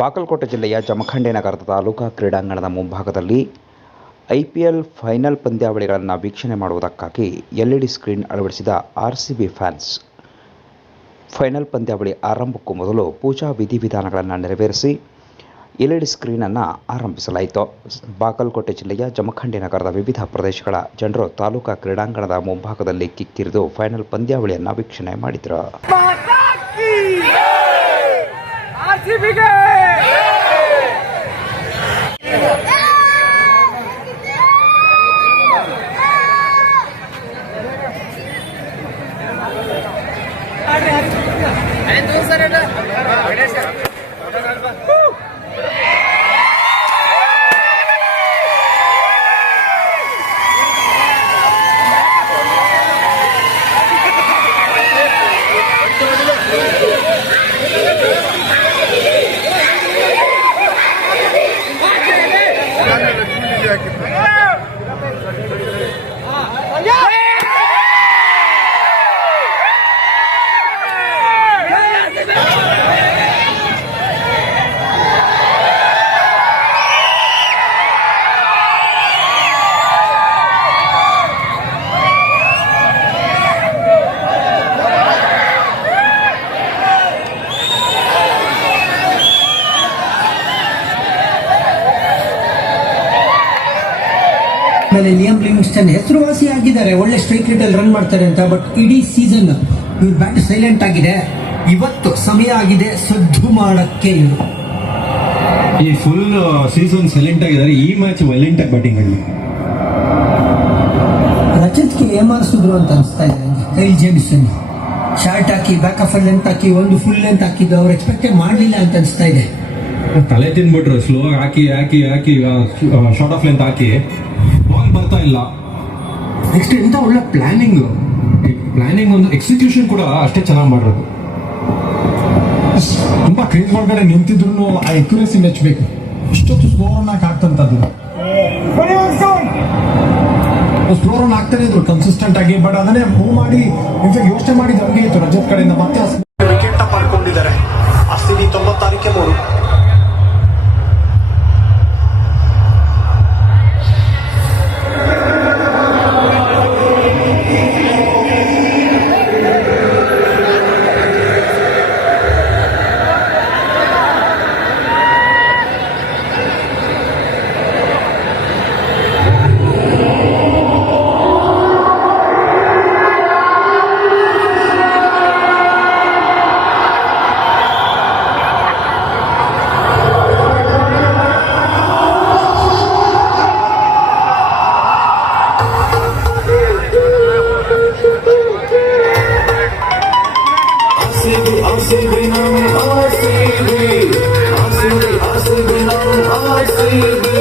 ಬಾಗಲಕೋಟೆ ಜಿಲ್ಲೆಯ ಜಮಖಂಡಿ ನಗರದ ತಾಲೂಕಾ ಕ್ರೀಡಾಂಗಣದ ಮುಂಭಾಗದಲ್ಲಿ ಐಪಿಎಲ್ ಫೈನಲ್ ಪಂದ್ಯಾವಳಿಗಳನ್ನು ವೀಕ್ಷಣೆ ಮಾಡುವುದಕ್ಕಾಗಿ ಎಲ್ಇಡಿ ಸ್ಕ್ರೀನ್ ಅಳವಡಿಸಿದ ಆರ್ಸಿಬಿ ಫ್ಯಾನ್ಸ್ ಫೈನಲ್ ಪಂದ್ಯಾವಳಿ ಆರಂಭಕ್ಕೂ ಮೊದಲು ಪೂಜಾ ವಿಧಿವಿಧಾನಗಳನ್ನು ನೆರವೇರಿಸಿ ಎಲ್ಇಡಿ ಸ್ಕ್ರೀನನ್ನು ಆರಂಭಿಸಲಾಯಿತು. ಬಾಗಲಕೋಟೆ ಜಿಲ್ಲೆಯ ಜಮಖಂಡಿ ನಗರದ ವಿವಿಧ ಪ್ರದೇಶಗಳ ಜನರು ತಾಲೂಕಾ ಕ್ರೀಡಾಂಗಣದ ಮುಂಭಾಗದಲ್ಲಿ ಕಿಕ್ಕಿರಿದು ಫೈನಲ್ ಪಂದ್ಯಾವಳಿಯನ್ನು ವೀಕ್ಷಣೆ ಮಾಡಿದರು. ಆಮೇಲೆ ಲಿಯಮ್ ಲಿವಿಂಗ್ಸ್ಟನ್ ಹೆಸರುವಾಸಿ ಆಗಿದ್ದಾರೆ, ಒಳ್ಳೆ ಸ್ಟ್ರೈಕ್ ರೇಟ್ ಅಲ್ಲಿ ರನ್ ಮಾಡ್ತಾರೆ ಅಂತ. ಬಟ್ ಇಡೀ ಸೀಸನ್ ಇವ್ರ ಬ್ಯಾಟ್ ಸೈಲೆಂಟ್ ಆಗಿದೆ. ಇವತ್ತು ಸಮಯ ಆಗಿದೆ ಸದ್ದು ಮಾಡಕ್ಕೆ. ಇವರು ಈ ಫುಲ್ ಸೀಸನ್ ಸೈಲೆಂಟ್ ಆಗಿದ್ದಾರೆ. ಈ ಮ್ಯಾಚ್ ವೈಲೆಂಟ್ ಆಗಿ ಬ್ಯಾಟಿಂಗ್ ಆಡಿ ರಜತ್ಗೆ ಏಮಾರಿಸಿದ್ರು ಅಂತ ಅನಿಸ್ತಾ ಇದೆ. ಕೈಲ್ ಜೇಮ್ಸನ್ ಶಾರ್ಟ್ ಹಾಕಿ ಬ್ಯಾಕ್ ಆಫ್ ಲೆಂತ್ ಹಾಕಿ ಒಂದು ಫುಲ್ ಲೆಂತ್ ಹಾಕಿದ್ದು ಅವ್ರು ಎಕ್ಸ್ಪೆಕ್ಟೇ ಮಾಡಲಿಲ್ಲ ಅಂತ ಅನಿಸ್ತಾ ಇದೆ. ತಲೆ ತಿನ್ಬಿಟ್ರು, ಸ್ಲೋ ಹಾಕಿ ಹಾಕಿ ಹಾಕಿ ಶಾರ್ಟ್ ಆಫ್ ಲೆಂತ್ ಹಾಕಿ ಬಾಲ್ ಬರ್ತಾ ಇಲ್ಲ. ನೆಕ್ಸ್ಟ್ ಎಂತ ಒಳ್ಳೆ ಪ್ಲಾನಿಂಗ್ ಒಂದು ಎಕ್ಸಿಕ್ಯೂಷನ್ ಕೂಡ ಅಷ್ಟೇ ಚೆನ್ನಾಗಿ ಮಾಡಿರೋದು. ತುಂಬಾ ಕ್ರೇಜ್ ಒಳಗಡೆ ನಿಂತಿದ್ರು ಆ ಎಕ್ಯುರೇಸಿ ಮೆಚ್ಚಬೇಕು. ಇಷ್ಟೊತ್ತು ಸ್ಲೋ ರನ್ ಹಾಕ್ತಂತದ್ದು ಸ್ಲೋ ರನ್ ಆಗ್ತಾನೆ ಇದ್ರು ಕನ್ಸಿಸ್ಟೆಂಟ್ ಆಗಿ. ಬಟ್ ಅದನ್ನೇ ಮೂವ್ ಮಾಡಿ ಯೋಚನೆ ಮಾಡಿದ ಹಂಗೆ ಇತ್ತು ರಜತ್ ಕಡೆಯಿಂದ. ಮತ್ತೆ wicket ಪಡ್ಕೊಂಡಿದ್ದಾರೆ. RCB 96-3. RCB, RCB, RCB, RCB, RCB.